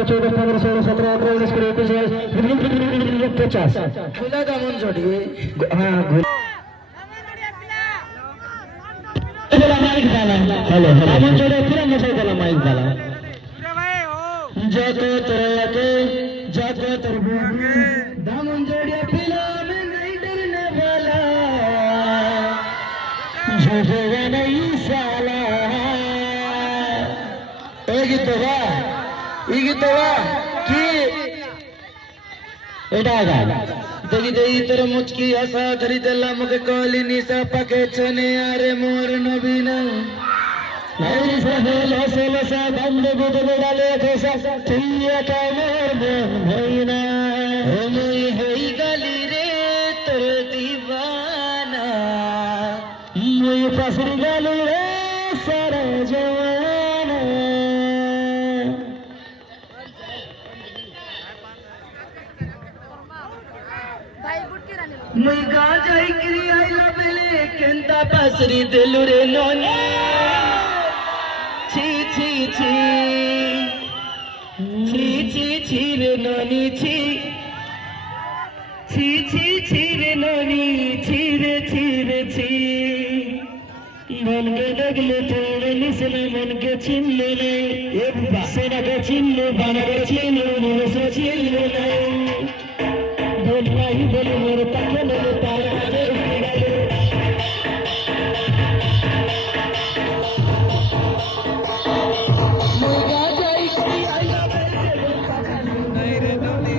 14, 15, 16, 17, 18, 19, 20, 21, 50 खुला दामन जोड़िए हाँ हेलो दामन जोड़े पूरा मसाई वाला माइक वाला जाको तरयाके जाको तरबूके दामन जोड़िया पिला में नहीं डरने वाला झूठेगा नहीं साला এই গীতটা কি এটা গান দেখি দেই তোর মুচকি হাসা ধরি দেলা মুখে কলি নিশা পাকে চনে আরে মোর নবীনা নাইরি সহেল হসল সা বন্ধ বুদ বড়ালে খোসা তুইয়া কা মোর মন হইনা মুই হই গলি রে তোর দিবানা মুই ফাসরি গলি রে সারা জওয়ানা मुई गाजाई करी आइला बेले केंदा पासरी दिलु रे नोनी छी छी छी छी छी छी रे नोनी छी छी छी छी रे नोनी छी रे छी मन के लगले थोड़े निसले मन के चिन्ह ले ए बुबा सोना के चिन्ह बाना के चिन्ह मोर से चिन्ह ले बोलना ही बोले मेरे तक मेरे तारा रे मुगा जाई की आया नहीं रे नोनी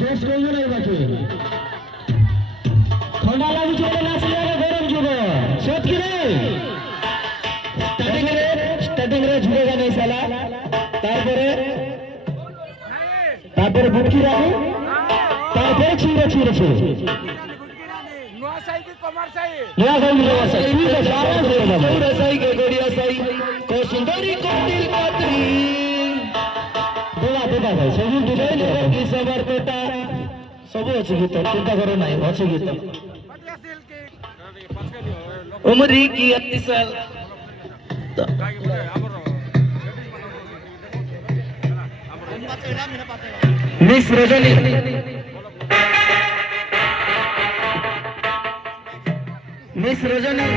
जोश करियो नहीं बाकी ठंडा लागू चले ना से गरम जुबो सत की रे स्टार्टिंग रे झुरेगा नहीं साला तारपरे बुटकी रानी तारपरे छिरे नुआ साई की कमर साई ठीक है सारा सौरा साई के गोड़िया साई को सुंदरी को दिल कातरी देवा भाई सब डिजाइन की सबर पेटा सब अच्छे गीत चिंता करो नहीं अच्छे गीत उमरी की 38 साल मिस रजनी मिस रजनी